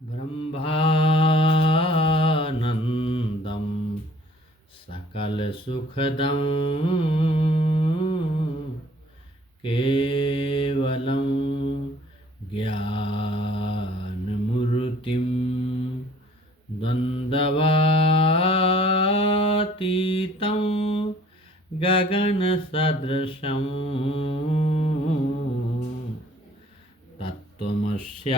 ब्रह्मानन्दं सकलसुखदं केवलं ज्ञानमूर्तिं द्वन्द्वातीतं गगनसदृशं तत्त्वमस्यादिलक्ष्यम्।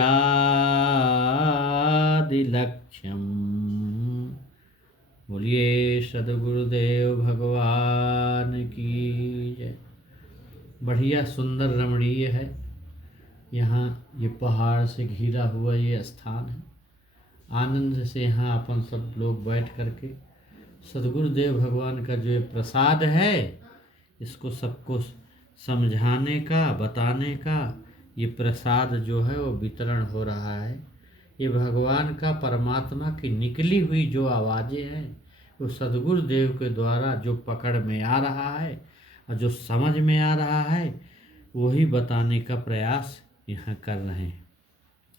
बोलिए सद्गुरुदेव भगवान की जय। बढ़िया सुंदर रमणीय है। यहाँ ये पहाड़ से घिरा हुआ ये स्थान है। आनंद से यहाँ अपन सब लोग बैठ करके सद्गुरुदेव भगवान का जो ये प्रसाद है इसको सबको समझाने का, बताने का ये प्रसाद जो है वो वितरण हो रहा है। ये भगवान का, परमात्मा की निकली हुई जो आवाज़ें हैं वो सद्गुरुदेव के द्वारा जो पकड़ में आ रहा है और जो समझ में आ रहा है वही बताने का प्रयास यहाँ कर रहे हैं।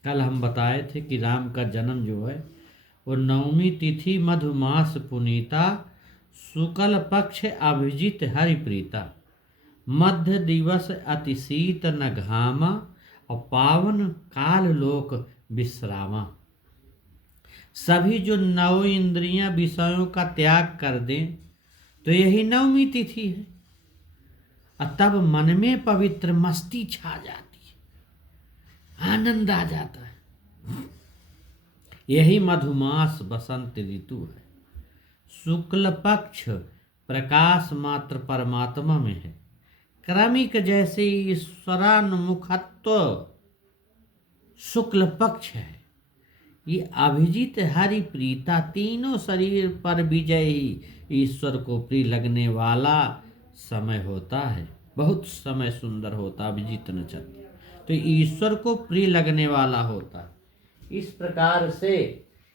कल हम बताए थे कि राम का जन्म जो है वो 9वीं तिथि मधुमास पुनीता शुक्ल पक्ष अभिजित हरिप्रीता मध्य दिवस अतिशीत न घामा और पावन काल लोक विश्रामा। सभी जो 9 इंद्रियां विषयों का त्याग कर दें तो यही 9वीं तिथि है और तब मन में पवित्र मस्ती छा जाती है, आनंद आ जाता है। यही मधुमास बसंत ऋतु है। शुक्ल पक्ष प्रकाश मात्र परमात्मा में है। क्रमिक जैसे ईश्वरानुमुखत्व शुक्ल पक्ष है। ये अभिजीत हरि प्रीता तीनों शरीर पर विजयी ईश्वर को प्रिय लगने वाला समय होता है। बहुत समय सुंदर होता अभिजीत नक्षत्र तो ईश्वर को प्रिय लगने वाला होता है। इस प्रकार से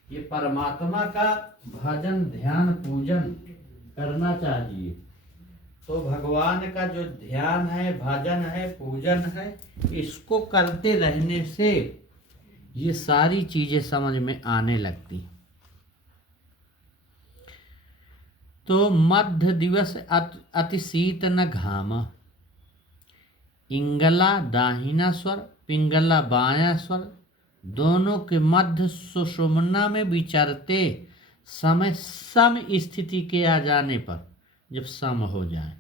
ये परमात्मा का भजन, ध्यान, पूजन करना चाहिए। तो भगवान का जो ध्यान है, भजन है, पूजन है, इसको करते रहने से ये सारी चीजें समझ में आने लगती। तो मध्य दिवस अतिशीत न घाम। इंगला दाहिना स्वर, पिंगला बायां स्वर दोनों के मध्य सुषुम्ना में विचरते समय सम स्थिति के आ जाने पर, जब सम हो जाए,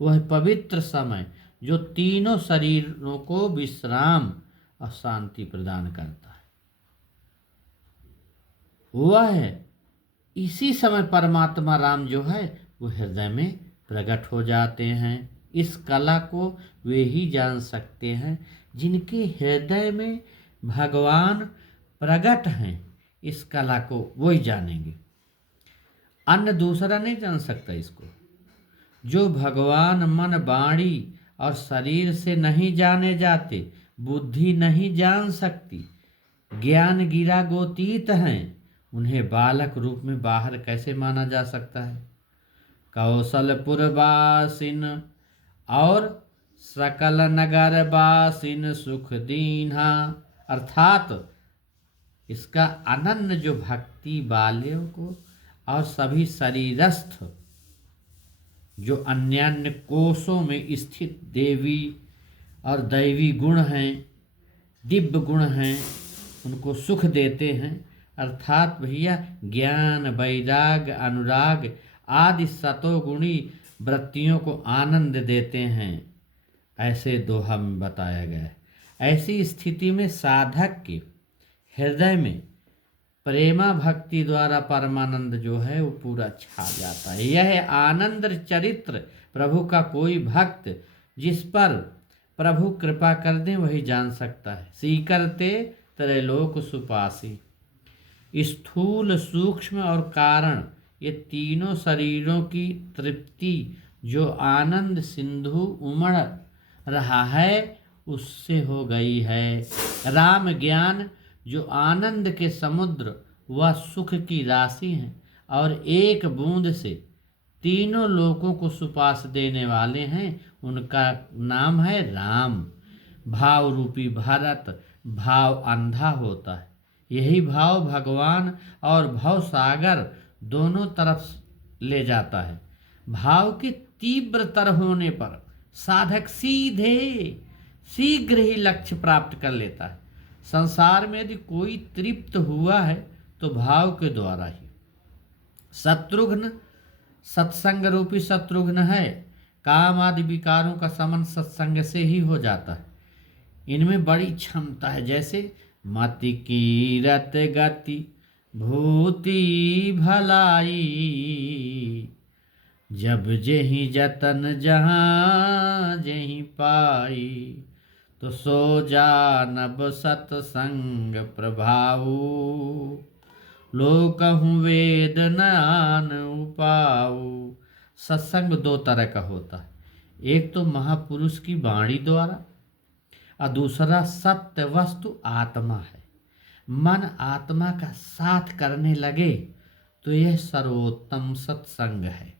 वह पवित्र समय जो तीनों शरीरों को विश्राम और शांति प्रदान करता है, वह है। इसी समय परमात्मा राम जो है वो हृदय में प्रकट हो जाते हैं। इस कला को वे ही जान सकते हैं जिनके हृदय में भगवान प्रकट हैं। इस कला को वो ही जानेंगे, अन्य दूसरा नहीं जान सकता इसको। जो भगवान मन, वाणी और शरीर से नहीं जाने जाते, बुद्धि नहीं जान सकती, ज्ञान गिरा गोतीत हैं, उन्हें बालक रूप में बाहर कैसे माना जा सकता है। कौशलपुर वासिन और सकल नगर वासिन सुख दीन्हा, अर्थात इसका अनन्य जो भक्ति वालियों को और सभी शरीरस्थ जो अन्यान्य कोशों में स्थित देवी और दैवी गुण हैं, दिव्य गुण हैं, उनको सुख देते हैं। अर्थात भैया ज्ञान, वैराग्य, अनुराग आदि सतोगुणी वृत्तियों को आनंद देते हैं, ऐसे दोहा में बताया गया है। ऐसी स्थिति में साधक के हृदय में प्रेमा भक्ति द्वारा परमानंद जो है वो पूरा छा जाता है। यह आनंद चरित्र प्रभु का कोई भक्त जिस पर प्रभु कृपा कर दे वही जान सकता है। सीकरते त्रैलोक सुपासी। स्थूल, सूक्ष्म और कारण ये तीनों शरीरों की तृप्ति जो आनंद सिंधु उमड़ रहा है उससे हो गई है। राम ज्ञान जो आनंद के समुद्र व सुख की राशि हैं और एक बूंद से तीनों लोकों को सुपास देने वाले हैं, उनका नाम है राम। भाव रूपी भरत भाव अंधा होता है, यही भाव भगवान और भव सागर दोनों तरफ ले जाता है। भाव के तीव्रतर होने पर साधक शीघ्र ही लक्ष्य प्राप्त कर लेता है। संसार में यदि कोई तृप्त हुआ है तो भाव के द्वारा ही। शत्रुघ्न सत्संग रूपी शत्रुघ्न है। काम आदि विकारों का समन सत्संग से ही हो जाता है। इनमें बड़ी क्षमता है, जैसे मति कीरत गति भूति भलाई, जब जेहि जतन जहाँ जेहि पाई, तो सो जानब सत्संग प्रभाऊ, लोकहु वेद नान उपाऊ। सत्संग दो तरह का होता है, एक तो महापुरुष की वाणी द्वारा और दूसरा सत्य वस्तु आत्मा है। मन आत्मा का साथ करने लगे तो यह सर्वोत्तम सत्संग है।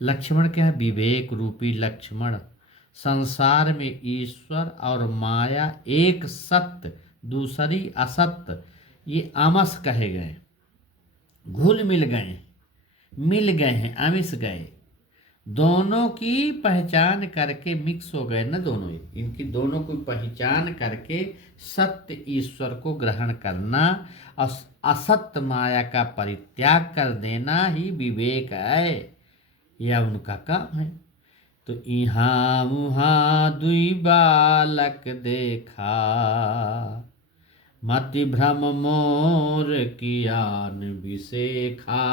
लक्ष्मण क्या है? विवेक रूपी लक्ष्मण। संसार में ईश्वर और माया एक सत्य दूसरी असत्य, ये आमस कहे गए, घुल मिल गए हैं, अमिस गए, दोनों की पहचान करके मिक्स हो गए ना दोनों। इनकी दोनों की पहचान करके सत्य ईश्वर को ग्रहण करना और असत्य माया का परित्याग कर देना ही विवेक है, यह उनका काम है। तो इहाँ उहाँ दुई बालक देखा, मति भ्रम मोर कियान विसेखा।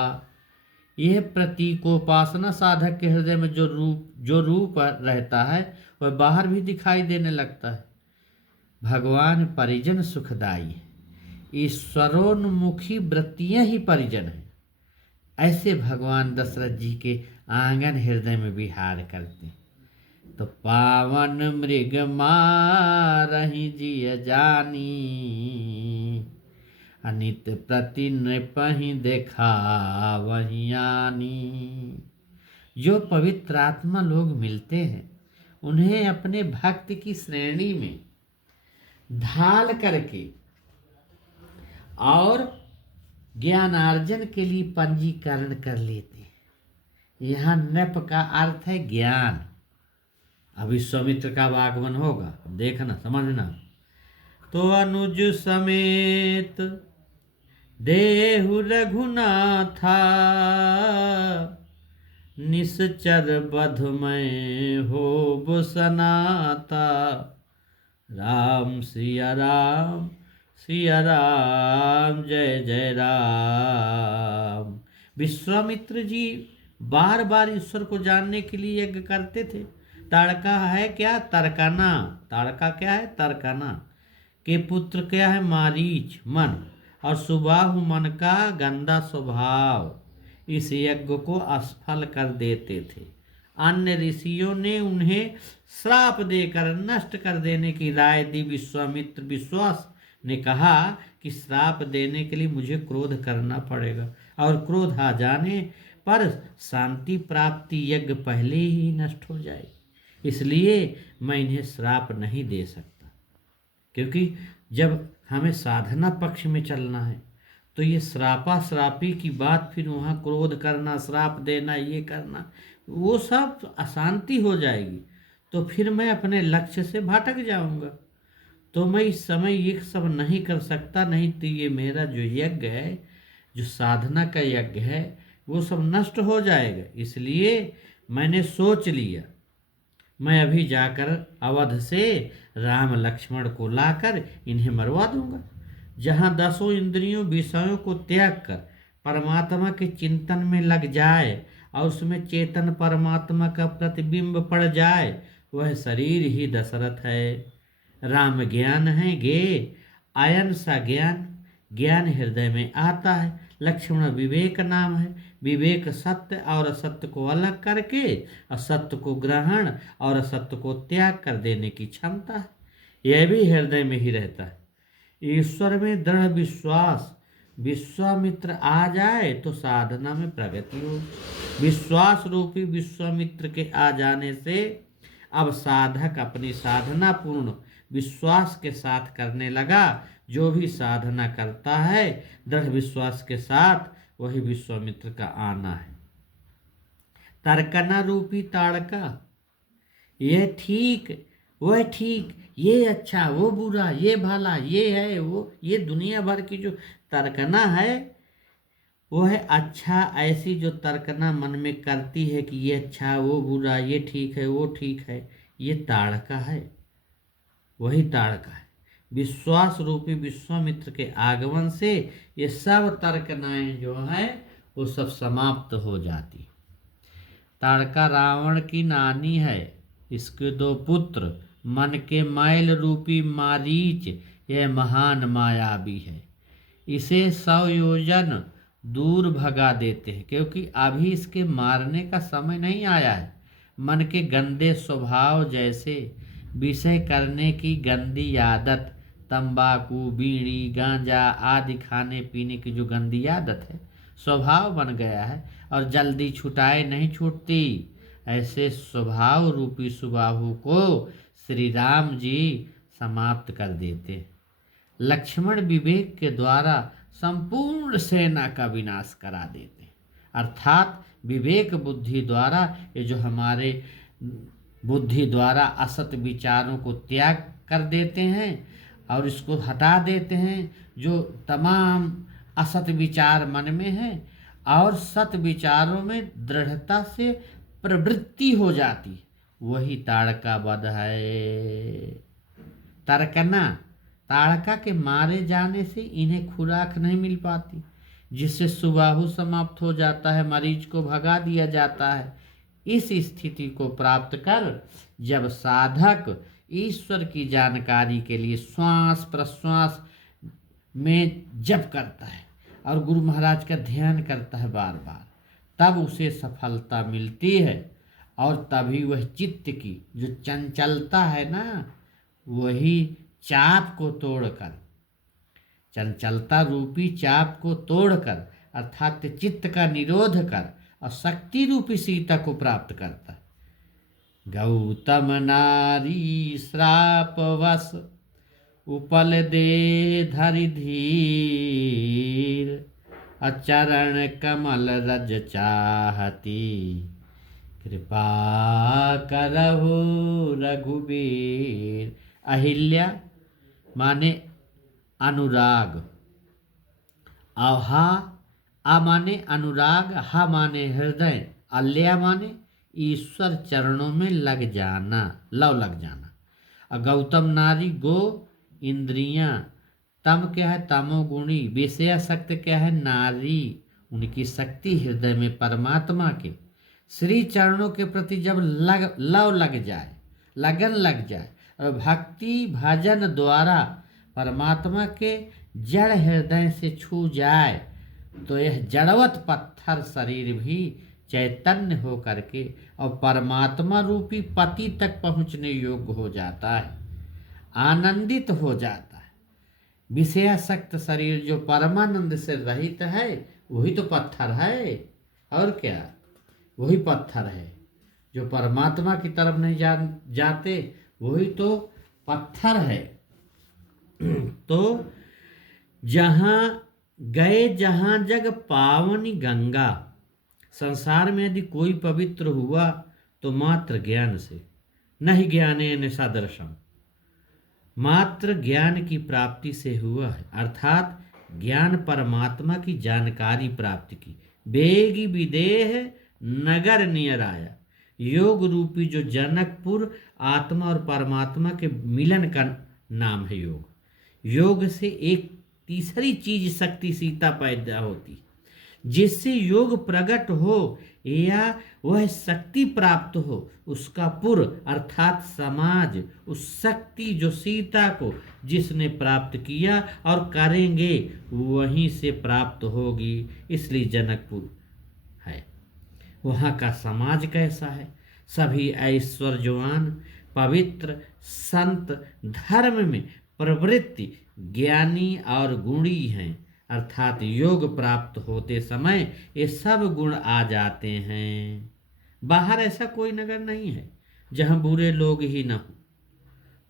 यह प्रतीकोपासना साधक के हृदय में जो रूप रहता है वह बाहर भी दिखाई देने लगता है। भगवान परिजन सुखदाई है, ईश्वरोन्मुखी वृत्तियां ही परिजन है। ऐसे भगवान दशरथ जी के आंगन हृदय में विहार करते। तो पावन मृग मारहि जिय जानी, अनित प्रति नृपहि देखा वही आनी। जो पवित्र आत्मा लोग मिलते हैं उन्हें अपने भक्त की श्रेणी में ढाल करके और ज्ञानार्जन के लिए पंजीकरण कर लेते हैं। यहाँ नृप का अर्थ है ज्ञान। अभी विश्वामित्र का आगमन होगा, देखना समझना। तो अनुज समेत देहु रघुनाथा, निश्चर बधमय हो सनाता। राम सिया राम सिया राम जय जय राम। विश्वामित्र जी बार बार ईश्वर को जानने के लिए यज्ञ करते थे। ताड़का है क्या? तरकना। ताड़का क्या है? तरकना। के पुत्र क्या है? मारीच मन। और सुबाहु मन का गंदा स्वभाव इस यज्ञ को असफल कर देते थे। अन्य ऋषियों ने उन्हें श्राप देकर नष्ट कर देने की राय दी। विश्वामित्र विश्वास ने कहा कि श्राप देने के लिए मुझे क्रोध करना पड़ेगा, और क्रोध आ जाने पर शांति प्राप्ति यज्ञ पहले ही नष्ट हो जाए, इसलिए मैं इन्हें श्राप नहीं दे सकता। क्योंकि जब हमें साधना पक्ष में चलना है तो ये श्रापा श्रापी की बात, फिर वहाँ क्रोध करना, श्राप देना, ये करना, वो सब अशांति हो जाएगी, तो फिर मैं अपने लक्ष्य से भटक जाऊंगा। तो मैं इस समय ये सब नहीं कर सकता। नहीं तो ये मेरा जो यज्ञ है, जो साधना का यज्ञ है, वो सब नष्ट हो जाएगा। इसलिए मैंने सोच लिया मैं अभी जाकर अवध से राम लक्ष्मण को लाकर इन्हें मरवा दूंगा। जहाँ 10 इंद्रियों विषयों को त्याग कर परमात्मा के चिंतन में लग जाए और उसमें चेतन परमात्मा का प्रतिबिंब पड़ जाए, वह शरीर ही दशरथ है। राम ज्ञान है गे, आयन सा ज्ञान, ज्ञान हृदय में आता है। लक्ष्मण विवेक नाम है। विवेक सत्य और असत्य को अलग करके असत्य को ग्रहण और असत्य को त्याग कर देने की क्षमता है। यह भी हृदय में ही रहता है। ईश्वर में दृढ़ विश्वास, विश्वामित्र आ जाए तो साधना में प्रगति हो। विश्वास रूपी विश्वामित्र के आ जाने से अब साधक अपनी साधना पूर्ण विश्वास के साथ करने लगा। जो भी साधना करता है दृढ़ विश्वास के साथ, वही विश्वामित्र का आना है। तर्कना रूपी ताड़का, यह ठीक वह ठीक, ये अच्छा वो बुरा, ये भला ये है वो, ये दुनिया भर की जो तर्कना है वो है अच्छा। ऐसी जो तर्कना मन में करती है कि ये अच्छा वो बुरा, ये ठीक है वो ठीक है, ये ताड़का है, वही ताड़का है। विश्वास रूपी विश्वामित्र के आगमन से ये सब तर्कनाएं जो है वो सब समाप्त हो जाती। ताड़का रावण की नानी है, इसके दो पुत्र मन के मैल रूपी मारीच, यह महान मायावी है। इसे 100 योजन दूर भगा देते हैं, क्योंकि अभी इसके मारने का समय नहीं आया है। मन के गंदे स्वभाव जैसे विषय करने की गंदी आदत, तंबाकू बीड़ी गांजा आदि खाने पीने की जो गंदी आदत है, स्वभाव बन गया है और जल्दी छुटाए नहीं छूटती। ऐसे स्वभाव रूपी सुबाहु को श्री राम जी समाप्त कर देते। लक्ष्मण विवेक के द्वारा संपूर्ण सेना का विनाश करा देते, अर्थात विवेक बुद्धि द्वारा, ये जो हमारे बुद्धि द्वारा असत विचारों को त्याग कर देते हैं और इसको हटा देते हैं। जो तमाम असत विचार मन में है और सत विचारों में दृढ़ता से प्रवृत्ति हो जाती, वही ताड़का वध है। तर्कना, ताड़का के मारे जाने से इन्हें खुराक नहीं मिल पाती, जिससे सुबाहु समाप्त हो जाता है, मरीज को भगा दिया जाता है। इस स्थिति को प्राप्त कर जब साधक ईश्वर की जानकारी के लिए श्वास प्रश्वास में जप करता है और गुरु महाराज का ध्यान करता है बार बार, तब उसे सफलता मिलती है। और तभी वह चित्त की जो चंचलता है ना, वही चाप को तोड़कर, चंचलता रूपी चाप को तोड़कर अर्थात चित्त का निरोध कर और शक्ति रूपी सीता को प्राप्त करता है। गौतम नारी श्रापवश उपल दे धरि धीर, अचरण कमल रज चाहती, कृपा करहु रघुबीर। अहिल्या माने अनुराग, हा आ माने अनुराग, हा माने हृदय, अल्या माने ईश्वर चरणों में लग जाना, लव लग जाना। गौतम नारी गो इंद्रियां, तम क्या है तमोगुणी, विषयासक्त क्या है नारी, उनकी शक्ति हृदय में परमात्मा के श्री चरणों के प्रति जब लव लग जाए, लगन लग जाए और भक्ति भजन द्वारा परमात्मा के जड़ हृदय से छू जाए, तो यह जड़वत पत्थर शरीर भी चैतन्य हो करके और परमात्मा रूपी पति तक पहुँचने योग्य हो जाता है, आनंदित हो जाता है। विषयासक्त शरीर जो परमानंद से रहित है वही तो पत्थर है, और क्या, वही पत्थर है। जो परमात्मा की तरफ नहीं जाते वही तो पत्थर है। तो जहाँ गए जहाँ जग पावनी गंगा, संसार में यदि कोई पवित्र हुआ तो मात्र ज्ञान से, नहीं ज्ञानेन सदृशम, मात्र ज्ञान की प्राप्ति से हुआ है, अर्थात ज्ञान परमात्मा की जानकारी प्राप्ति की। बेगी विदेह नगर नियर आया, योग रूपी जो जनकपुर आत्मा और परमात्मा के मिलन का नाम है योग। योग से एक तीसरी चीज शक्ति सीता पैदा होती, जिससे योग प्रकट हो या वह शक्ति प्राप्त हो, उसका पुर अर्थात समाज, उस शक्ति जो सीता को जिसने प्राप्त किया और करेंगे वहीं से प्राप्त होगी। इसलिए जनकपुर है। वहाँ का समाज कैसा है? सभी ऐश्वर्यवान पवित्र संत धर्म में प्रवृत्ति ज्ञानी और गुणी हैं, अर्थात योग प्राप्त होते समय ये सब गुण आ जाते हैं। बाहर ऐसा कोई नगर नहीं है जहाँ बुरे लोग ही न हो।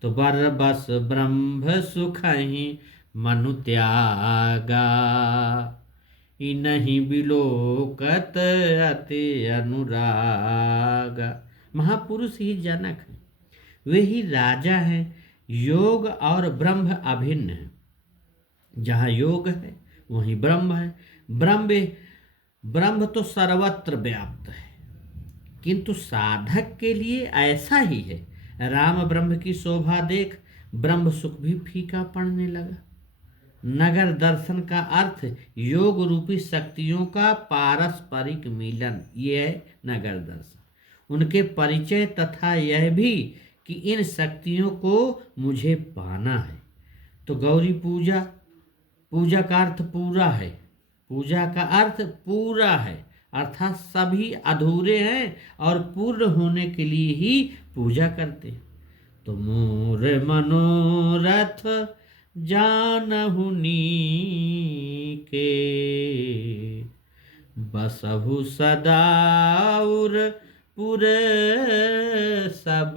तो बर बस ब्रह्म सुख ही मनु त्यागा। इनहि बिलोकत अति अनुरागा। महापुरुष ही जनक है, वे ही राजा हैं। योग और ब्रह्म अभिन्न है। जहाँ योग है वहीं ब्रह्म है। ब्रह्म ब्रह्म तो सर्वत्र व्याप्त है, किंतु साधक के लिए ऐसा ही है। राम ब्रह्म की शोभा देख ब्रह्म सुख भी फीका पड़ने लगा। नगर दर्शन का अर्थ योग रूपी शक्तियों का पारस्परिक मिलन, ये है नगर दर्शन। उनके परिचय तथा यह भी कि इन शक्तियों को मुझे पाना है। तो गौरी पूजा, पूजा का अर्थ पूरा है। पूजा का अर्थ पूरा है, अर्थात सभी अधूरे हैं और पूर्ण होने के लिए ही पूजा करते हैं। तो मोर मनोरथ जानहु नीके, बसहु सदा उर पुर सब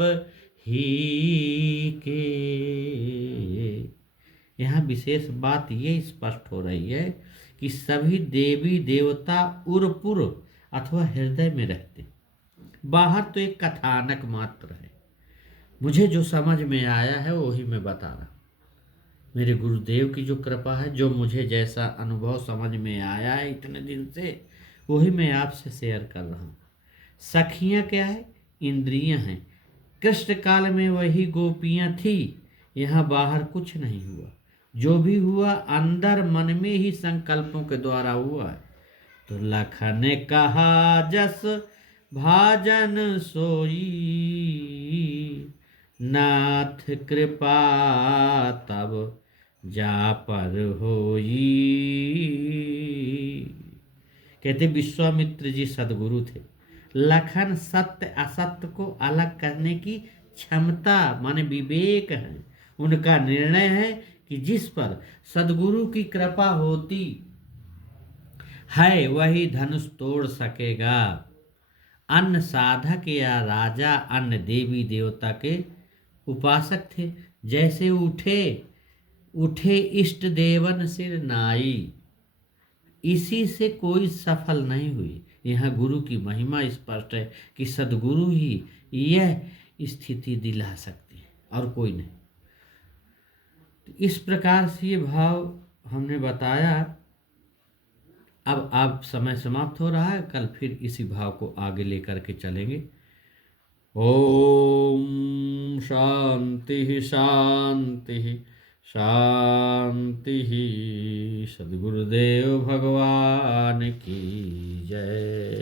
ही के। यहाँ विशेष बात ये स्पष्ट हो रही है कि सभी देवी देवता उरपुर अथवा हृदय में रहते, बाहर तो एक कथानक मात्र है। मुझे जो समझ में आया है वही मैं बता रहा हूँ। मेरे गुरुदेव की जो कृपा है, जो मुझे जैसा अनुभव समझ में आया है इतने दिन से, वही मैं आपसे शेयर कर रहा हूँ। सखियाँ क्या है? इंद्रियां हैं। कृष्ण काल में वही गोपियाँ थी। यहाँ बाहर कुछ नहीं हुआ, जो भी हुआ अंदर मन में ही संकल्पों के द्वारा हुआ है। तो लखन कहा जस भाजन सोई, नाथ कृपा तब जा पर होई। कहते विश्वामित्र जी सदगुरु थे। लखन सत्य असत्य को अलग करने की क्षमता माने विवेक है। उनका निर्णय है कि जिस पर सदगुरु की कृपा होती है वही धनुष तोड़ सकेगा। अन्य साधक या राजा अन्य देवी देवता के उपासक थे। जैसे उठे उठे इष्ट देवन सिर नाई, इसी से कोई सफल नहीं हुई। यहाँ गुरु की महिमा स्पष्ट है कि सदगुरु ही यह स्थिति दिला सकते हैं और कोई नहीं। इस प्रकार से ये भाव हमने बताया। अब समय समाप्त हो रहा है, कल फिर इसी भाव को आगे लेकर के चलेंगे। ओम शांति शांति शांति। सद्गुरुदेव भगवान की जय।